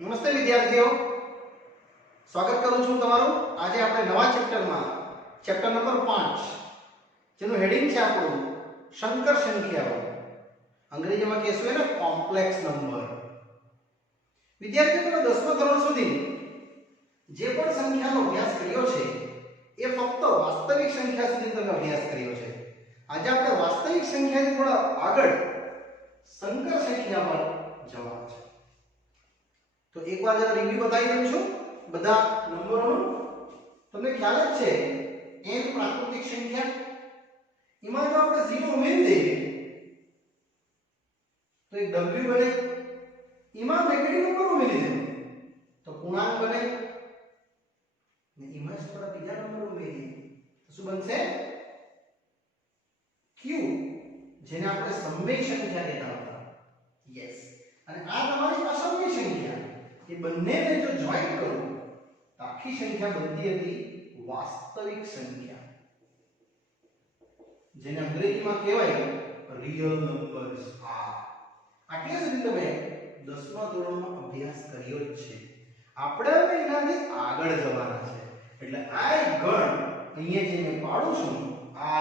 નમસ્તે વિદ્યાર્થીઓ, સ્વાગત કરું છું તમારું. આજે આપણે નવા ચેપ્ટરમાં ચેપ્ટર નંબર 5 જેનું હેડિંગ છે આપણું સંકર સંખ્યાઓ, અંગ્રેજીમાં કહેશું એને કોમ્પ્લેક્સ નંબર. વિદ્યાર્થીઓ, તમે 10મા ધોરણ સુધી જે પણ સંખ્યાનો અભ્યાસ કર્યો છે એ ફક્ત વાસ્તવિક સંખ્યા સુધી તમે અભ્યાસ કર્યો છે. આજે આપણે વાસ્તવિક સંખ્યાથી થોડા આગળ સંકર સંખ્યા પર જવાનું છે. તો એકવાર જરા રિવ્યુ બતાવી દઉં છું બધા નંબરોનું. તમને ખ્યાલ જ છે n પ્રાકૃતિક સંખ્યા, એમાં જો આપણે 0 ઉમેરી દઈએ તો એક w બને. એમાં નેગેટિવ નંબર ઉમેરી દઈએ તો પૂર્ણાંક બને. ને એમાં જ થોડા બીજા નંબર ઉમેરીએ તો શું બનશે? q, જેને આપણે સમય સંખ્યા કહેતા હતા. યસ. અને આ તમારી અસમય સંખ્યા, એ બંનેને જો જોઈન્ટ કરું તો આખી સંખ્યા બનતી હતી વાસ્તવિક સંખ્યા, જેને અંગ્રેજીમાં કહેવાય રિયલ નંબર્સ. આટલે સુધી તમે 10મા ધોરણમાં અભ્યાસ કર્યો જ છે. આપણે હવે એનાથી આગળ જવાના છે. એટલે આ ગણ અહીંયા જે મેં પાડું છું આ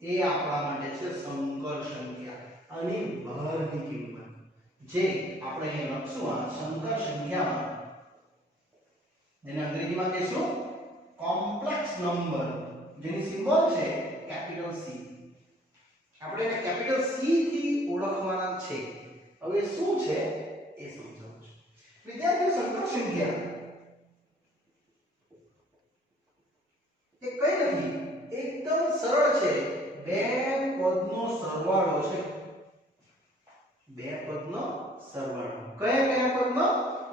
એ આપણા માટે છે સંકર સંખ્યા. આની બહારની કિંમત જે આપણે અહીંયા લખશું આ સંકર સંખ્યામાં, જેને અંગ્રેજીમાં કહીશું કોમ્પ્લેક્સ નંબર, જેની સિમ્બોલ છે કેપિટલ સી. આપણે એને કેપિટલ સી થી ઓળખવાના છે. હવે શું છે એ સમજાવું છું. વિદ્યાર્થીઓ, સંકર સંખ્યા એ કઈ નથી, એકદમ સરળ છે. બે પદનો સરવાળો છે. બે પદનો સરવાળો. કયા કયા પદનો?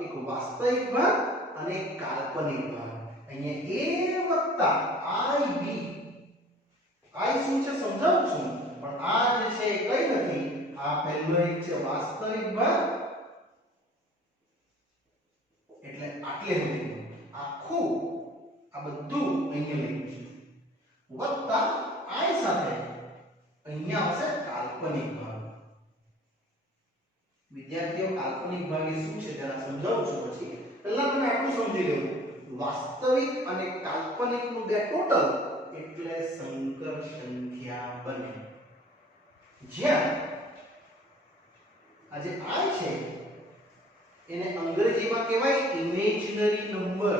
એક વાસ્તવિક ભાગ અને એક કાલ્પનિક ભાગ. અહીંયા a + ib. i શું છે સમજાવું છું, પણ આ જે છે એ કઈ નથી. આ પહેલો એક છે વાસ્તવિક ભાગ, એટલે આટલે સુધી આખું આ બધું અહીંયા લખ્યું છે, વત્તા i સાથે અહીંયા હશે કાલ્પનિક ભાગ. વિદ્યાર્થીઓ, કાલ્પનિક ભાગ એ શું છે જરા સમજાવું છું. પછી પહેલા તમે આટલું સમજી લો, વાસ્તવિક અને કાલ્પનિક નું બે ટોટલ એટલે સંકર સંખ્યા બને. જ્યાં આ જે i છે એને અંગ્રેજીમાં કહેવાય ઇમેજનરી નંબર,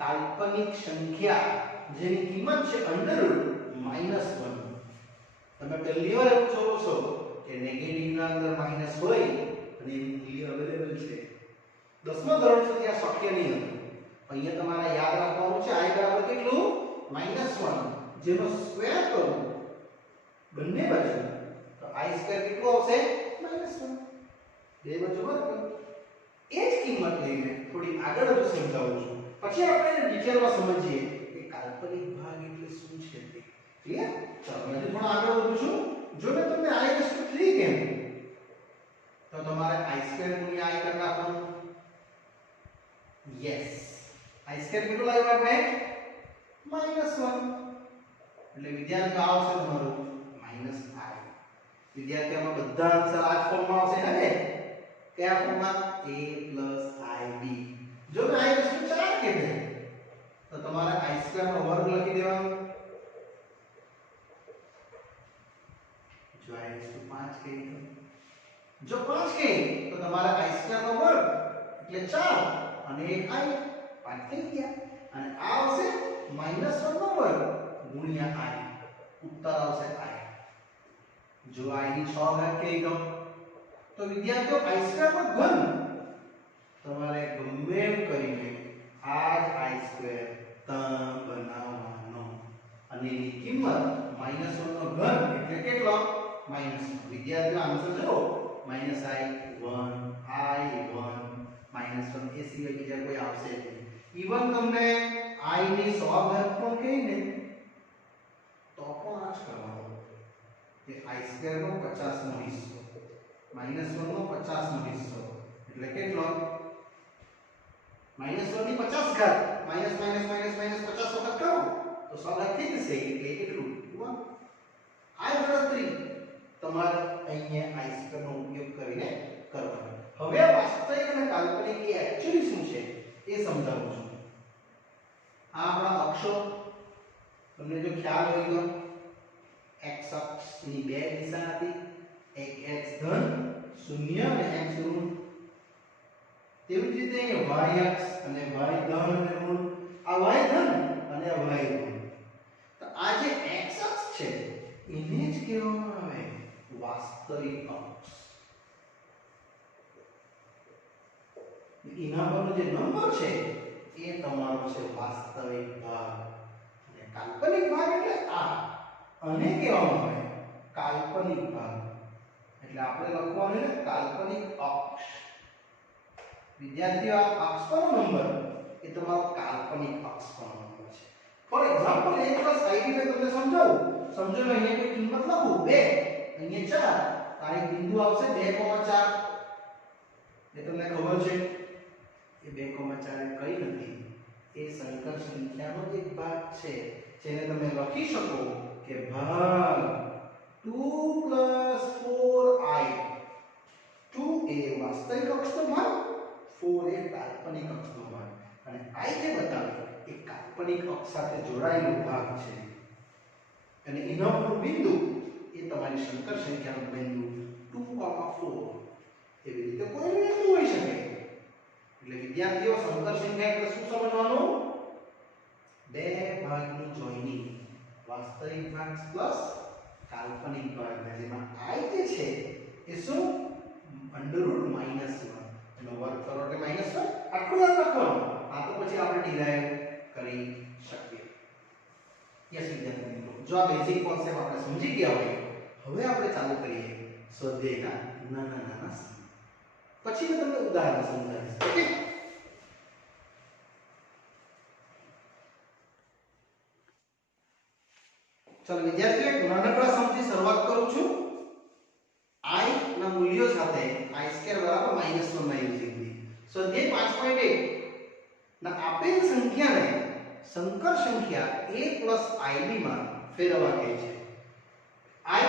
કાલ્પનિક સંખ્યા, જેની કિંમત છે √-1. તમે પહેલી વાર એવું જોવો છો કે નેગેટિવ ના અંદર માઈનસ હોય અને એનું મૂલ્ય અવેલેબલ છે. 10મા ધોરણ સુધી આ શક્ય નહીં હતું. અહીંયા તમારે યાદ રાખવાનું છે i બરાબર કેટલું? -1, જેનો સ્ક્વેર કરું બંને બાજુ તો i² કેટલું આવશે? -1. બે બાજુ વર્ગ. એ જ કિંમત લઈને થોડી આગળ હજુ સમજાવું છું. પછી આપણે એને ડિટેલમાં સમજીએ કે કાલ્પનિક ભાગ એટલે શું છે તે. ક્લિયર? ચાલો હજુ થોડા આગળ વધું છું. જો મેં તમને i3 કેમ તો તમારે i² ગુણ્યા i કરી નાખવાનું. યસ, i² કેટલું લાવ્યું આપણે? -1. એટલે વિદ્યાર્થીઓ આવશે તમારું -i. વિદ્યાર્થીઓમાં બધા આન્સર આ ફોર્મમાં આવશે ને? કયા ફોર્મમાં? a + ib. જો મેં i4 કીધું તો તમારે i² નો વર્ગ લખી દેવાનો. જો i5 કહી દો, જો 5 કહી તો તમારે i² નો વર્ગ એટલે 4 અને એક i, 5 થઈ ગયા. અને આ આવશે -1 નો વર્ગ ગુણ્યા i, ઉત્તર આવશે i. જો i ની 6 ઘાત કહી દો તો વિદ્યાર્થીઓ i² નો ઘન તમારે ગમે એમ કરીને આ જ i² બનાવવાનો, અને એની કિંમત -1 નો ઘન એટલે કેટલો? -1. વિદ્યાર્થીઓ આન્સર જો -i1, -1 એ સિવાય બીજા કોઈ આવશે નહીં. ઈવન તમને i ની 100 ઘાત પણ કહીને તો પણ આ જ કરવાનું કે i² નો 50 નો હિસ્સો, -1 નો 50 નો હિસ્સો એટલે કેટલો? -1 ની 50 ઘાત માઈનસ 50 વખત કરો તો 100 ઘાત થઈ જશે, એટલે કેટલું? 1. આ ગણતરી તમારે અહીંયા i² નો ઉપયોગ કરીને કરવાની. હવે વાસ્તવિક અને સમજાવું છું. આ આપણા અક્ષો તમને જો ખ્યાલ હોય તો x અક્ષની બે દિશા હતી, એક x ધન 0 અને x ઋણ. તેવી જ રીતે y અક્ષ અને y ધન અને ઋણ, આ y ધન અને આ y ઋણ. તો આ જે x અક્ષ છે એને જ કહેવામાં આવે વાસ્તવિક અક્ષ. એના પરનો જે નંબર છે એ તમારો છે વાસ્તવિક ભાગ, અને કાલ્પનિક ભાગ એટલે આ, અને કહેવામાં આવે કાલ્પનિક ભાગ. એટલે આપણે લખવાનું છે કાલ્પનિક અક્ષ. વિદ્યાર્થીઓ, આ અક્ષ પરનો નંબર એ તમારો કાલ્પનિક અક્ષ પરનો નંબર છે. ફોર એક્ઝામ્પલ a + ib મેં તમને સમજાવું. સમજો ને અહીંયા કોઈ કિંમત લખું 2, અહીંયા 4, આ એક બિંદુ આવશે 2,4. એ તમને ખબર છે એ 2,4 એ કઈ નથી, એ સંકર સંખ્યાનો એક ભાગ છે, જેને તમે લખી શકો કે ભાગ 2 + 4i. 2 એ વાસ્તવિક અક્ષનો ભાગ, 4 એ કાલ્પનિક અક્ષનો ભાગ, અને i જે બતાવ્યો એ કાલ્પનિક અક્ષ સાથે જોડાયેલો ભાગ છે. અને એનો પર બિંદુ એ તમારી સંકર સંખ્યાનો બિંદુ 2,4. એવી રીતે કોઈ બિંદુ હોઈ શકે. એટલે વિદ્યાર્થીઓ, સંકર સંખ્યા એટલે શું સમજવાનું? બે ભાગની જોઈનિંગ, વાસ્તવિક ભાગ પ્લસ કાલ્પનિક ભાગ, જેમાં i જે છે એ શું √-1 એનો વર્ગ કરો એટલે -1. આટલું યાદ રાખવાનું. આ તો પછી આપણે ડિરાઈવ કરી શકીએ. યસ વિદ્યાર્થી મિત્રો, જો આ બેઝિક કોન્સેપ્ટ આપણે સમજી ગયા હોય, હવે આપણે ચાલુ કરીએ સ્વાધ્યાયના નાના નાના સમ. પછી મેં તમને ઉદાહરણ સમજાવીશ. ઓકે, ચલો વિદ્યાર્થીઓ, એક નાનકડા સમથી શરૂઆત કરું છું. i ના મૂલ્યો સાથે i² = -1 ના યુઝિંગથી. સ્વાધ્યાય 5.1 ના આપેલ સંખ્યાને સંકર સંખ્યા a + ib માં ફેરવવા કહે છે. i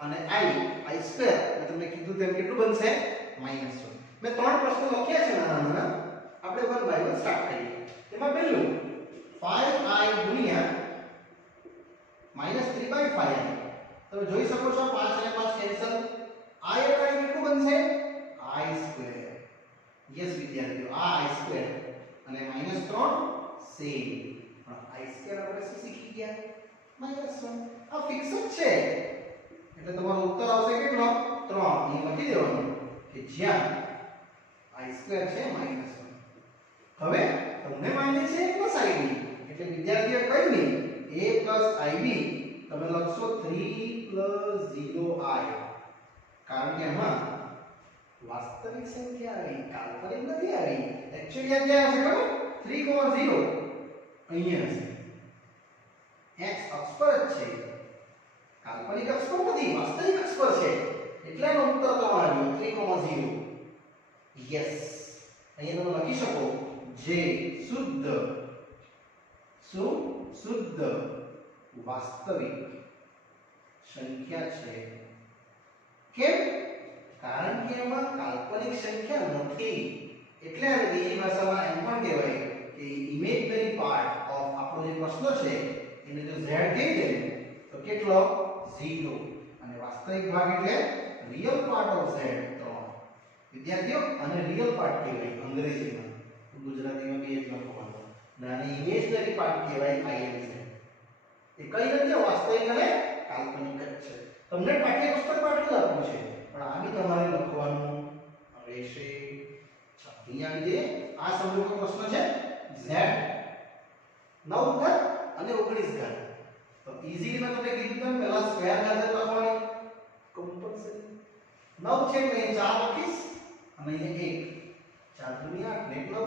અને i² મેં તમને કીધું તેમ કેટલું બનશે? -1. મેં ત્રણ પ્રશ્નો લખ્યા છે નાના નાના. આપણે 1 બાય 1 સ્ટાર્ટ કરીએ. તેમાં પહેલું 5i ગુણ્યા -3/5i. તમે જોઈ શકો છો 5 અને 5 કેન્સલ. i એટલે કેટલું બનશે? i². યસ વિદ્યાર્થીઓ, આ i² અને -3 સેમ. પણ i² આપણે શું શીખી ગયા? -1. આ ફિક્સ જ છે. એટલે તમારો ઉત્તર આવશે કેટલો? 3. અહીં લખી દેવાનું કે જ્યાં i² છે -1. હવે તમને માંગે છે +ib. એટલે વિદ્યાર્થીઓ કઈ નહીં, a + ib તમે લખશો 3 + 0i. કારણ કે આમાં વાસ્તવિક સંખ્યા આવી, કાલ્પનિક નથી આવી. એક્ચ્યુઅલી આ ક્યાં હશે ખબર? 3,0 અહીંયા હશે. x અક્ષ પર જ છે, કાલ્પનિક અક્ષ પર નથી, વાસ્તવિક અક્ષ પર છે. એટલે આનો ઉત્તર તો આવ્યો 3,0. યસ, અહીંયા તમે લખી શકો જે શુદ્ધ વાસ્તવિક સંખ્યા છે. કેમ? કારણ કે એમાં કાલ્પનિક સંખ્યા નથી. એટલે આ બીજી ભાષામાં એમ પણ કહેવાય કે ઇમેજનરી પાર્ટ ઓફ આપણો જે પ્રશ્ન છે એને જો z કહી દે તો કેટલો? 0. અને વાસ્તવિક ભાગ એટલે રિયલ પાર્ટ ઓફ z 3. વિદ્યાર્થીઓ, અને રિયલ પાર્ટ કહેવાય અંગ્રેજીમાં. ગુજરાતીમાં બે જ લખવાનું. અને ઇમેજનરી પાર્ટ કહેવાય imz. એ કઈ નથી, વાસ્તવિક અને કાલ્પનિક જ છે. તમને પાઠ્યપુસ્તકમાં આટલું આપ્યું છે, પણ આ બી તમારે લખવાનું રહેશે. અહીંયા જે આ સમજવાનો પ્રશ્ન છે z 9 ઘાત અને 19 ઘાત. તો ઈઝીલી મેં તમને કીધું તેમ પહેલા સ્ક્વેર ઘાત લખવાની કમ્પલસરી. 9 છે એટલે 4 લખીશ અને અહીંયા 1. 4 × 8 ને 9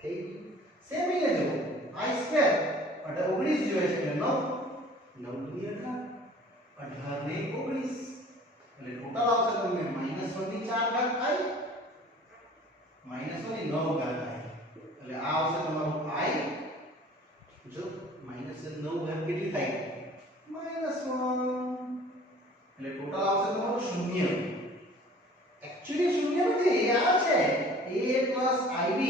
થઈ ગયું. સેમ અહીંયા જો i² એટલે 19 જોઈએ છે એટલે 9. 9 × 18 ને 19 એટલે ટોટલ આવશે તમને -1 ની 4 ઘાત i -1 ની 9 ઘાત i. એટલે આ આવશે તમારું i. જો -9 ઘાત કેટલી થાય? -1. એટલે ટોટલ આવશે તમારું 0. એક્ચ્યુઅલી 0 નથી, આ છે a + ib.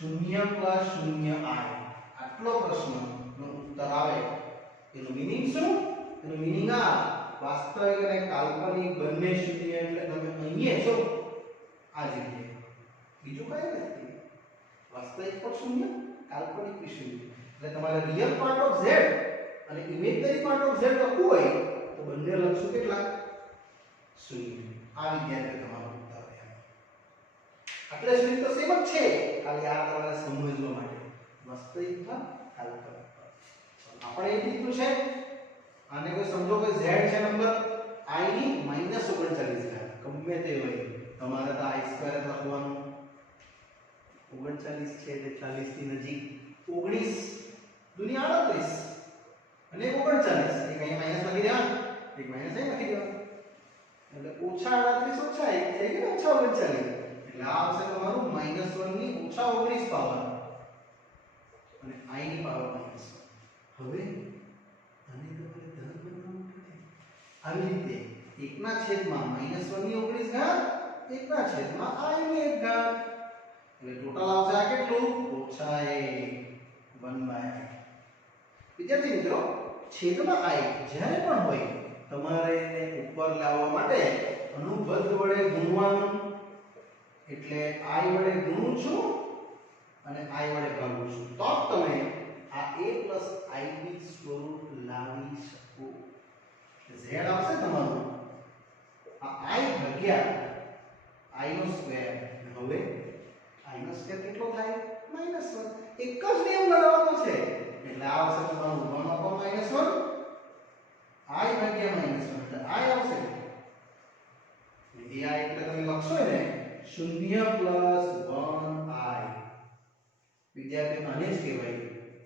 0 પ્લસ 0 i આટલો પ્રશ્નનો ઉત્તર આવે એનું મીનિંગ શું? એનું મીનિંગ આ વાસ્તવિક અને કાલ્પનિક બંને શૂન્ય એટલે તમે અહીંયા છો આ જગ્યાએ બીજું કઈ નથી. વાસ્તવિક પણ શૂન્ય, કાલ્પનિક પણ શૂન્ય. એટલે તમારે રિયલ પાર્ટ ઓફ z અને ઇમેજનરી પાર્ટ ઓફ z લખવું હોય તો બંને લખશું કેટલા? શૂન્ય. આ વિદ્યાર્થી તમારો ઉત્તર છે. એટલે સુધી તો સેમ જ છે, ખાલી આ તમારે સમજવા માટે વાસ્તવિકમાં કાલ્પનિક. આપણે એ લીધું છે આને કોઈ સમજો કે z છે નંબર i ની -39 ઘાત ગમે તે હોય તમારે તો i² લખવાનું. 39 છે એટલે 40 ની નજીક 19 દુનિયા 38 અને 39 એક અહીં માઈનસ લખી દેવાનું, એક માઈનસ અહીં લખી દેવાનું એટલે -38 ઓછા 1 થઈ ગયું -39 એટલે આ આવશે તમારું -1 ની -19 પાવર અને i ની પાવર -1. હવે આને તમારે ધન બનાવવું પડે. આવી રીતે 1 ના છેદમાં -1 ની 19 ઘાત 1 ના છેદમાં i ની 1 ઘાત એટલે ટોટલ આવશે આ કેટલું? -1/i. વિદ્યાર્થી મિત્રો છેદમાં i જ્યારે પણ હોય તમારે એને ઉપર લાવવા માટે અનુબંધ વડે ગુણવાનું. એટલે i વડે ગુણું છું અને i વડે ભાગું છું તો તમે આ a + ib સ્વરૂપ લાવી શકો. z આવશે તમારું આ i ભાગ્યા i નો સ્ક્વેર. હવે i નો સ્ક્વેર કેટલો થાય? -1. એક જ નિયમ લગાવવાનો છે એટલે આ આવશે તમારું 1/-1 i ભાગ્યા -1 એટલે i આવશે. એ i એટલે તમે લખશો ને 0 + 1i. વિદ્યાર્થી આને જ કહેવાય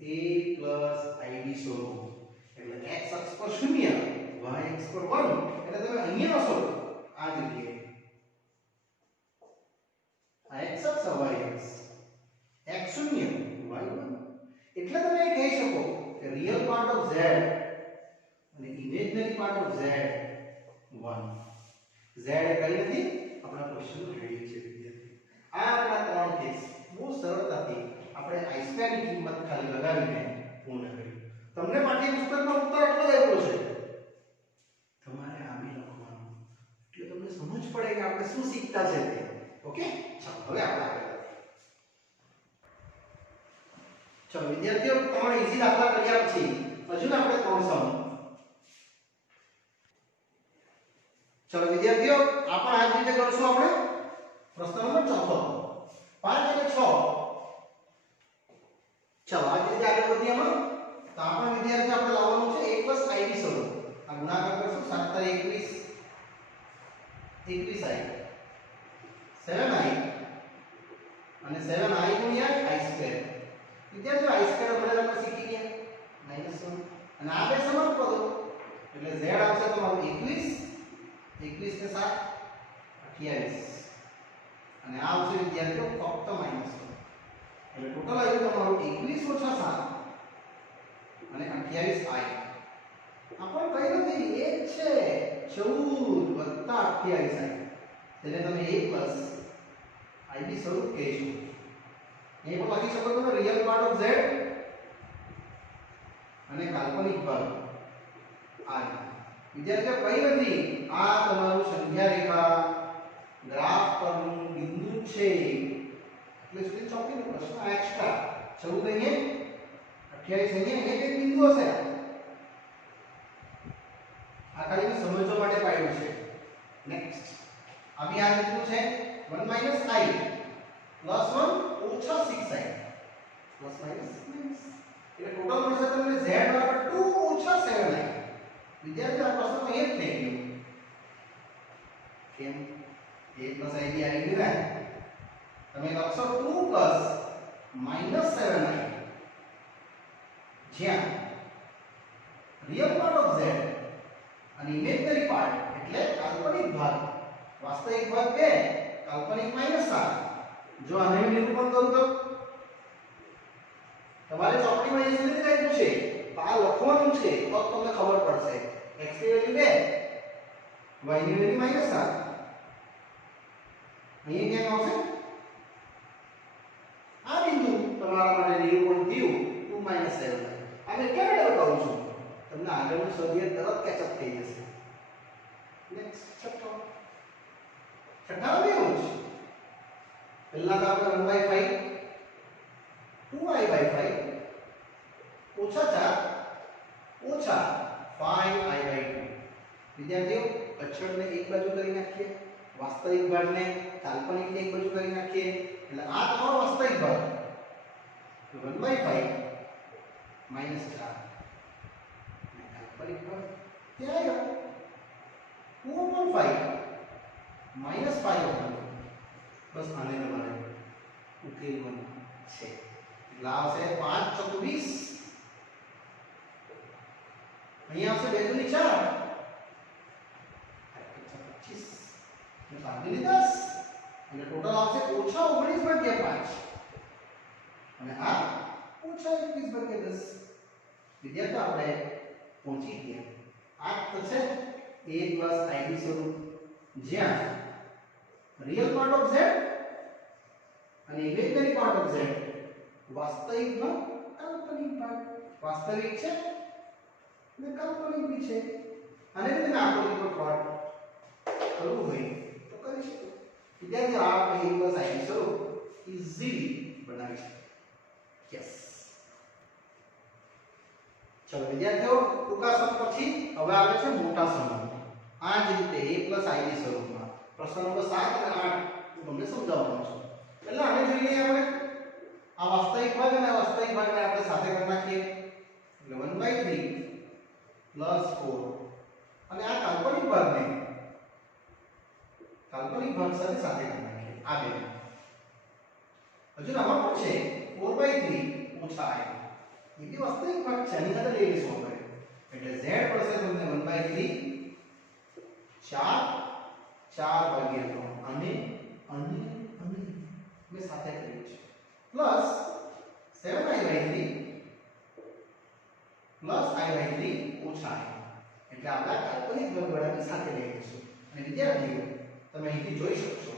a + ib સ્વરૂપ. એટલે x અક્ષ પર 0 y અક્ષ પર 1 એટલે તમે અહીંયા હશો આ જગ્યાએ આ x અક્ષ y અક્ષ x 0 y 1 એટલે તમે કહી શકો કે રિયલ પાર્ટ ઓફ z અને imaginary part of z 1. z એ કઈ નથી આપણા ક્વેશ્ચનનો રેડિયસ છે વિદ્યાર્થી. આ આપણા ત્રણ કેસ બહુ સરળતાથી આપણે i² ની કિંમત ખાલી લગાવીને પૂર્ણ કર્યું. તમને પાઠ્યપુસ્તકનો ઉત્તર આટલો જ આપ્યો છે, તમારે આ બી લખવાનું એટલે તમને સમજ પડે કે આપણે શું શીખતા છે તે. ઓકે, ચાલો હવે આપણે આગળ વધીએ. ચાલો વિદ્યાર્થીઓ 3 ઈઝી દાખલા કર્યા પછી હજુ આપણે 3 સમ. ચાલો વિદ્યાર્થીઓ આ પણ આ જ રીતે કરશું આપણે. પ્રશ્ન નંબર 4 5 અને 6. ચાલો આ જ રીતે આગળ વધીએ એમાં. તો આપણા વિદ્યાર્થી આપણે લાવવાનું છે a + ib સ્વરૂપ. આ ગુણાકાર કરશું 7 * 21 21i 7i અને 7i ગુણ્યા i². વિદ્યાર્થીઓ i² આપણે આપણે શીખી ગયા -1 અને આ બે સમાન પદો એટલે z આવશે તમારું 21 21 ને 7 28 અને આ આવશે વિદ્યાર્થીઓ ફક્ત -1 એટલે ટોટલ આવ્યું તમારું 21 - 7 અને 28i. આ પણ કઈ નથી એ જ છે 14 + 28i તેને તમે a + ib સ્વરૂપ કહેશો. એ પણ લખી શકો તમે રિયલ પાર્ટ ઓફ z અને કાલ્પનિક ભાગ i. વિદ્યાર્થીઓ કઈ નથી આ તમારું સંખ્યા રેખા ગ્રાફ પરનું બિંદુ છે એટલે સુધી ચોકીનો પ્રશ્ન આ એક્સ્ટ્રા 14 અહીંયા 28 અહીંયા એક બિંદુ હશે. આ ખાલી મેં સમજવા માટે પાડ્યું છે. નેક્સ્ટ આ બી આ રીતનું છે 1 - i + 1 - 6i પ્લસ માઈનસ એટલે ટોટલ મળશે તમને z = 2 - 7i. વિદ્યાર્થીઓ આ પ્રશ્ન અહીં જ થઈ ગયો. કેમ a + ib આવી ગયું ને તમે લખશો 2 + -7i જ્યાં રિયલ પાર્ટ ઓફ z અને ઇમેજનરી પાર્ટ એટલે કાલ્પનિક ભાગ વાસ્તવિક ભાગ 2 કાલ્પનિક -7. જો આને નિરૂપણ કરું તો તમારે ચોપડીમાં એ રીતે લખ્યું છે આ લખવાનું છે તો તમને ખબર પડશે. x ની વેલ્યુ 2 y ની વેલ્યુ -7 અહીંયા ક્યાં આવશે આ બિંદુ minus 7 આને કેવી રીતે કહું છું તમને આગળનું સ્વાધ્યાય તરત કેચઅપ થઈ જશે નેક્સ્ટ છઠ્ઠા એવું છે પહેલા તો આપણે 1/5 2i/5 ઓછા 4 ઓછા 5i/2 વિદ્યાર્થીઓ અચળને એક બાજુ કરી નાખીએ વાસ્તવિક ભાગને કાલ્પનિકને એક બાજુ કરી નાખીએ એટલે આ તમારો વાસ્તવિક ભાગ 1/5 minus 4 અને કાલ્પનિક ભાગ ત્યાં આવ્યો 2/5 minus 5 બસ આને તમારે ઉકેલવાનું છે એટલે આવશે 5 ચોક 20 અહીંયા આવશે 2 દુની 4 ભાગીને 10 અને ટોટલ આવશે ઓછા 19/5 અને આ ઓછા 21/10 વિદ્યાર્થીઓ આપણે પહોંચી ગયા આ થશે a + ib સ્વરૂપ જ્યાં રિયલ પાર્ટ ઓફ z અને ઇમેજનરી પાર્ટ ઓફ z વાસ્તવિક ભાગ કાલ્પનિક ભાગ વાસ્તવિક છે અને કાલ્પનિક બી છે અને તેને આકૃતિ પર પ્લોટ કરવું હોય તો કરી શકો વિદ્યાર્થીઓ આ a + ib સ્વરૂપ ઈઝીલી બનાવી શકો યસ ચલો વિદ્યાર્થીઓ ટૂંકા સમ પછી હવે આવે છે મોટા સમ આ જ રીતે a + ib સ્વરૂપમાં પ્રશ્ન નંબર 7 અને 8 હું તમને સમજાવવાનો છું પહેલા આને જોઈ લઈએ આપણે આ વાસ્તવિક ભાગ અને વાસ્તવિક ભાગને આપણે સાથે કરી નાખીએ એટલે 1/3 + 4 અને આ કાલ્પનિક ભાગને કાલ્પનિક ભાગ સાથે સાથે કરી નાખીએ આ બે હજુ આમાં પણ છે 4/3 ઓછા i એ બી વાસ્તવિક ભાગ છે આની સાથે લઈ લઈશું આપણે એટલે z પડશે તમને 1/3 4/3 અને મેં સાથે કર્યું છે પ્લસ 7i/3 પ્લસ i/3 ઓછા i એટલે આપણે કાલ્પનિક ભાગ વડાની સાથે લઈ લઈશું અને વિદ્યાર્થીઓ તમે અહીંથી જોઈ શકશો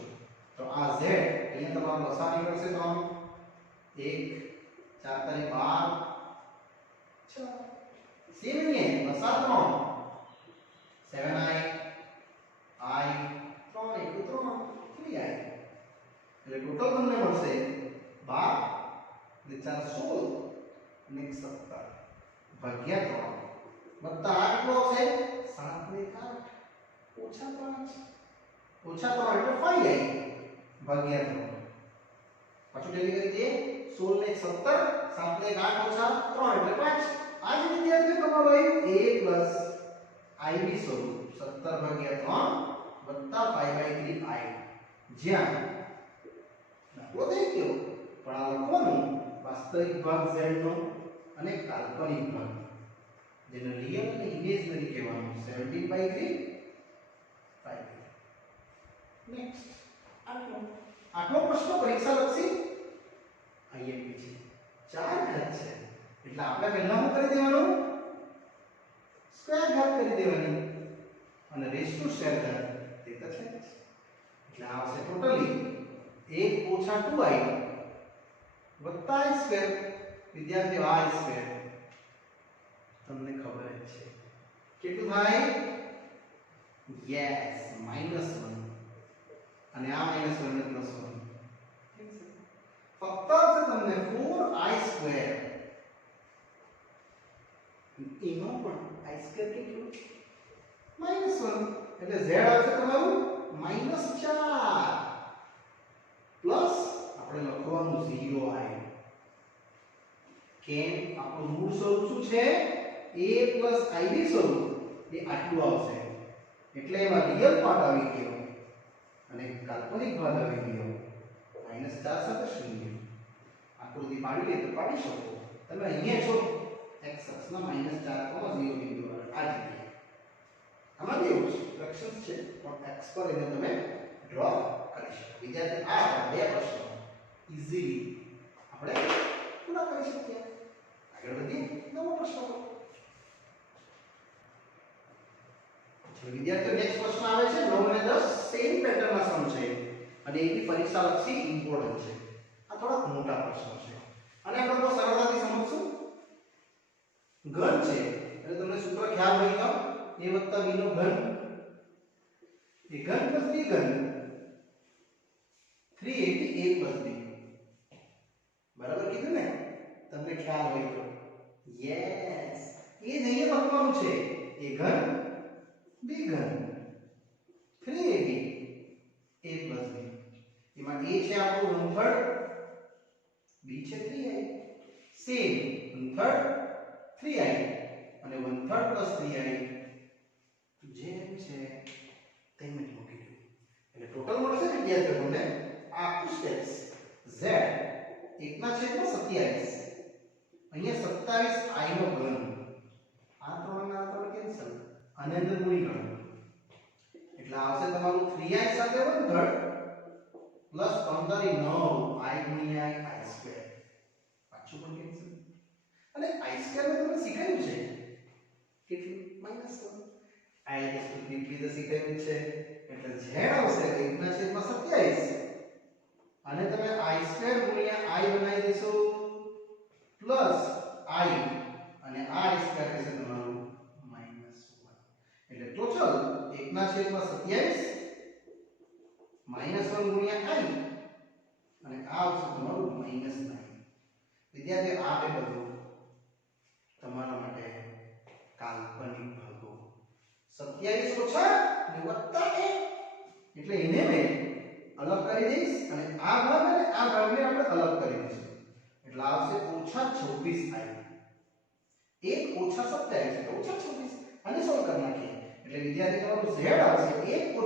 તો આ z અહીંયા તમારો લસા નીકળશે તો 1 4 × 12 સેમ અહીંયા લસા 3 7i i 3 * 3 3i એટલે ટોટલ તમને મળશે 12 ને 4 16 અને 17 ભાગ્યા 3 વત્તા આ કેટલો આવશે 7 ને 8 ઓછા 5 ઓછા 3 એટલે 5i ભાગ્યા 3 પાછું ટેલી કરી દઈએ 16 ને 17 7 ને 8 ઓછા 3 એટલે 5 આ જ વિદ્યાર્થીઓ તમારો a + ib સ્વરૂપ 17/3 વત્તા 5/3i જ્યાં લખવો થઈ ગયો પણ આ લખવાનું વાસ્તવિક ભાગ z નો અને કાલ્પનિક ભાગ જેને રિયલ અને ઇમેજનરી કહેવાનું 17/3 5 નેક્સ્ટ આઠમો પ્રશ્ન પરીક્ષા લક્ષી IMP છે 4 ઘાત છે એટલે આપણે પહેલા શું કરી દેવાનું સ્ક્વેર ઘાત કરી દેવાની અને રેસ ટુ સ્ક્વેર ઘાત તે તો છે એટલે આવશે ટોટલી 1 ઓછા 2i વત્તા i સ્ક્વેર વિદ્યાર્થીઓ i સ્ક્વેર તમને ખબર જ છે કેટલું થાય યસ -1 અને આ -1 ને +1 ફક્ત આવશે તમને 4i સ્ક્વેર એનો પણ i સ્ક્વેર કેટલું -1 એટલે z આવશે તમારું -4 પ્લસ આપણે લખવાનું 0i કેમ આપણું મૂળ સ્વરૂપ શું છે a + ib સ્વરૂપ એ આટલું આવશે એટલે એમાં રિયલ પાર્ટ આવી ગયો અને કાલ્પનિક ભાગ આવી ગયો -4 સાથે 0 આકૃતિ પાડી લે તો પાડી શકો તમે અહીંયા છો x અક્ષના -4,0 બિંદુ આ જગ્યાએ આમાં કેવું છે ફ્રેક્શન્સ છે પણ x પર એને તમે ડ્રો કરી શકો વિદ્યાર્થી આ બે પ્રશ્નો ઈઝીલી આપણે પૂરા કરી શકીએ આગળ વધીએ નવો પ્રશ્ન ચલો વિદ્યાર્થીઓ નેક્સ્ટ પ્રશ્ન આવે છે 9 અને 10 સેમ પેટર્નના સમ છે અને એ બી પરીક્ષા લક્ષી ઇમ્પોર્ટન્ટ છે આ થોડા મોટા પ્રશ્નો છે અને આપણે બહુ સરળતાથી સમજશું ઘન છે એટલે તમને સૂત્ર ખ્યાલ હોય તો a વત્તા b નો ઘન, a ઘન પ્લસ b ઘન 3ab a પ્લસ b, બરાબર કીધું ને? તમને ખ્યાલ હોય તો યસ, એ જ અહીંયા લખવાનું છે, a ઘન b ઘન 3ab a પ્લસ b. એમાં a છે આપણું 1/3, b છે 3i, સેમ 1/3 3i અને 1/3 પ્લસ 3i જેમ છે તેમ જ મૂકી દો એટલે ટોટલ મળશે વિદ્યાર્થીઓ તમને આ આખું સ્ટેપ્સ z 1/27 અહીંયા 27i નો ઘન, આ ત્રણ ના ત્રણ કેન્સલ અને અંદર ગુણી કાઢો એટલે આવશે તમારું 3i સાથે 1/3 પ્લસ 15 9 i ગુણ્યા i સ્ક્વેર, પાછું પણ કેન્સલ અને i સ્ક્વેર માં તમને શીખાયું છે કેટલું -1 i રેસ્ટ ટુ b તો શીખાયું છે એટલે z આવશે 1/27 અને તમે i સ્ક્વેર ગુણ્યા i બનાવી દેશો પ્લસ i અને આ i સ્ક્વેર થશે તમારું -1 એટલે ટોટલ 1/27 -1 ગુણ્યા i અને આ આવશે તમારું -9. વિદ્યાર્થીઓ આ બે બધું તમારા માટે કાલ્પનિક ભાગો 27 ઓછા ને વત્તા 1 એટલે એને મેં અલગ કરી દઈશ અને આ ભાગ અને આ ભાગને આપણે અલગ કરી દઈશું એટલે આવશે -26i 1 - 27 એટલે -26 અને સોલ્વ કરી નાખીએ એટલે વિદ્યાર્થી તમારું z આવશે 1 -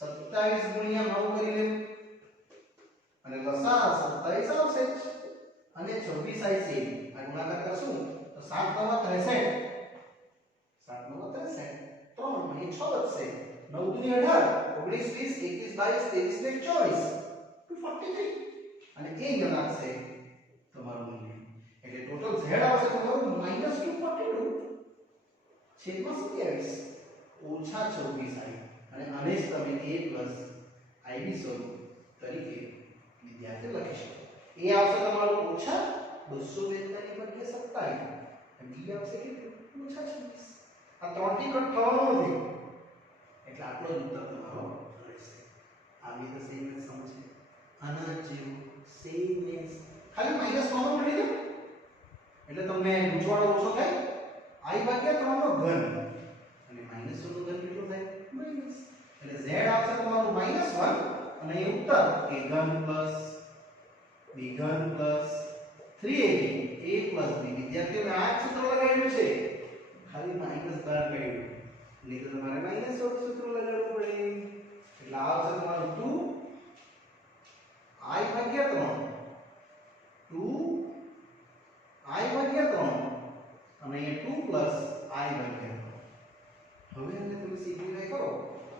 27 ગુણ્યા 9 કરી લેવું અને લસા 27 આવશે અને 26i છે આ ગુણાકાર કરશું તો 7 * 9 = 63, 7 * 9 = 63, 3 અહીં 6 વધશે, 9 * 2 = 18, 19 20 21 22 23 24 243 અને એ જ આવશે તમારું મૂલ્ય એટલે ટોટલ z આવશે તમારું -242 છેદમાં 27 ઓછા 26i અને આને જ તમે a ib સ્વરૂપ તરીકે વિદ્યાર્થી લખી શકો. a આવશે તમારું ઓછા 242 / 27 અને b આવશે કેટલું ઓછા 26. આ 3 થી કટ થવાનો નથી એટલે આટલો જ ઉત્તર તમારો રહેશે. આવી તો સેમ જ સમજે આના જેવું સેમ જ ખાલી માઈનસ કોમન કાઢી દો એટલે તમને ગૂંચવાડો ઓછો થાય. i / 3 નો ઘન અને -1 નો ઘન કેટલો થાય માઈનસ એટલે z આવશે તમારું -1 અને એ ઉત્તર a ઘન પ્લસ b ઘન plus 3ab a plus b. વિદ્યાર્થીઓને આ સૂત્ર લગાવ્યું છે ખાલી માઈનસ બહાર કાઢ્યું નહીં તો તમારે માઈનસ સૂત્ર લગાડવું પડે એટલે આવશે તમારું 2i / 3 2i / 3 અને એ 2 પ્લસ i / 3. હવે એને તમે સિમ્પ્લિફાય કરો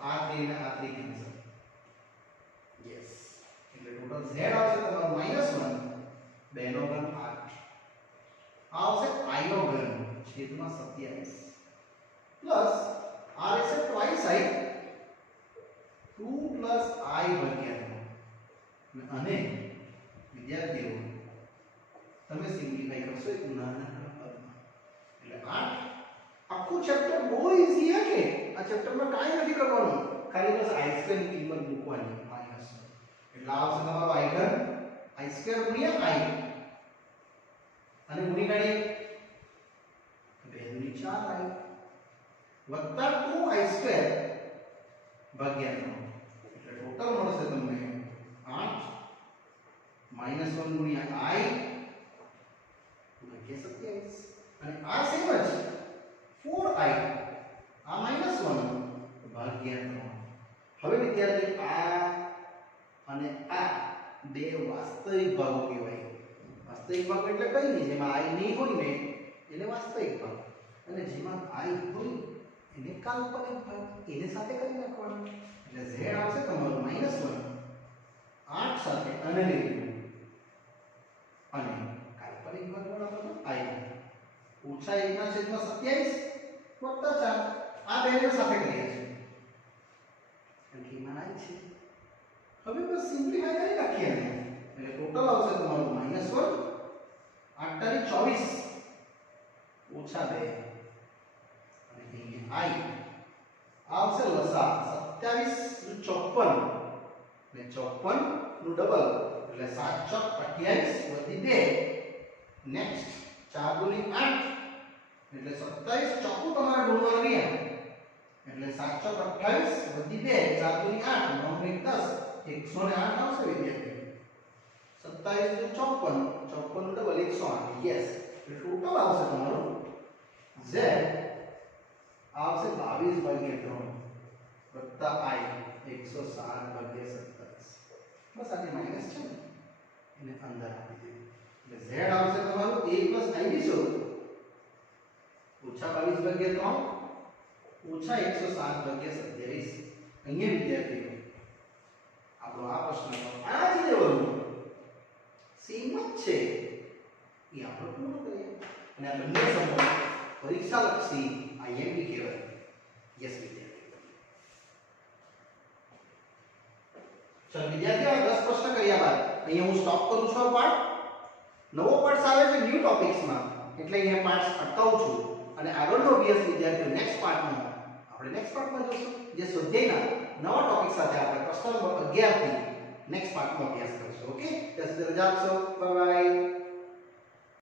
આ 3 ને આ 3 કેન્સલ યસ એટલે ટોટલ z આવશે તમારું -1 2 નો ઘન 8 આવશે i નો ઘન છેદમાં 27 પ્લસ આ રહેશે twice i 2 પ્લસ i / 3 અને વિદ્યાર્થીઓ તમે સિમ્પ્લિફાય કરશો એક નાનકડા પદમાં એટલે 8 આખું ચેપ્ટર બહુ ઈઝી છે કે આ ચેપ્ટરમાં કાંઈ નથી કરવાનું ખાલી બસ i² ની કિંમત મૂકવાની માઈનસ એટલે આવશે તમારો i ઘન i² ગુણ્યા i અને ગુણી કાઢીએ 2 * 4i વત્તા 2i² ભાગ્યા 3 એટલે ટોટલ મળશે તમને 8 -1 ગુણ્યા i ભાગ્યા 27 અને આ સેમ જ 4i આ -1 ભાગ્યા 3. હવે વિદ્યાર્થી આ અને આ બે વાસ્તવિક ભાગો કહેવાય. વાસ્તવિક ભાગ એટલે કઈ નહીં જેમાં i નહીં હોય ને એને વાસ્તવિક ભાગ અને જેમાં i હોય એને કાલ્પનિક ભાગ એને સાથે કરી નાખવાનું એટલે z આવશે તમારું -1 8 સાથે અને લઈ અને કાલ્પનિક ભાગ વાળો i ઓછા 1/27 વત્તા 4 આ બેને સાથે કરીએ છીએ અને કિંમત આવી છે. હવે બસ સિમ્પ્લિફાય કરી નાખીએ એટલે ટોટલ આવશે તમારું -1 8 * 24 ઓછા 2 અને અહીંયા I આવશે લસા 27 54 ને 54 નું ડબલ એટલે 7 ચોક 28 વધી 2 નેક્સ્ટ 4 દુની 8 એટલે 27 ચોકું તમારા ગુણવાનું રહ્યા એટલે 7 ચોક 28 વધી 2 4 દુની 8 9 ને 10 108 આવશે વિદ્યાર્થીઓ 27 દુ 54 54 નું ડબલ 108 યસ એટલે ટોટલ આવશે તમારું z આવશે 22 ભાગ્યા 3 વત્તા I 107 ભાગ્યા 27 બસ આને માઈનસ છે ને એને અંદર આપી દીધું એટલે z આવશે તમારું a + ib શું ઓછા 22 ભાગ્યા 3 ઓછા 107 ભાગ્યા 27 અહીંયા વિદ્યાર્થીઓ આપણો આ પ્રશ્નનો આ જ લેવલનો સેમ જ છે એ આપણે પૂર્ણ કરીએ અને આ બંને સમૂહ પરીક્ષા લક્ષી IMP કહેવાય યસ વિદ્યાર્થીઓ ચાલો વિદ્યાર્થીઓ 10 પ્રશ્ન કર્યા બાદ અહીંયા હું સ્ટોપ કરું છું આ પાઠ નવો પાઠ આવે છે ન્યૂ ટોપિક્સમાં એટલે અહીંયા પાઠ અટકાવું છું અને આગળનો અભ્યાસ વિદ્યાર્થીઓ નેક્સ્ટ પાર્ટમાં આપણે નેક્સ્ટ પાર્ટમાં જોશું જે સ્વાધ્યાયના નવા ટોપિક સાથે આપણે પ્રશ્ન નંબર 11 થી નેક્સ્ટ પાર્ટમાં અભ્યાસ કરીશું ઓકે ત્યાં સુધી રજા આપશો બાય બાય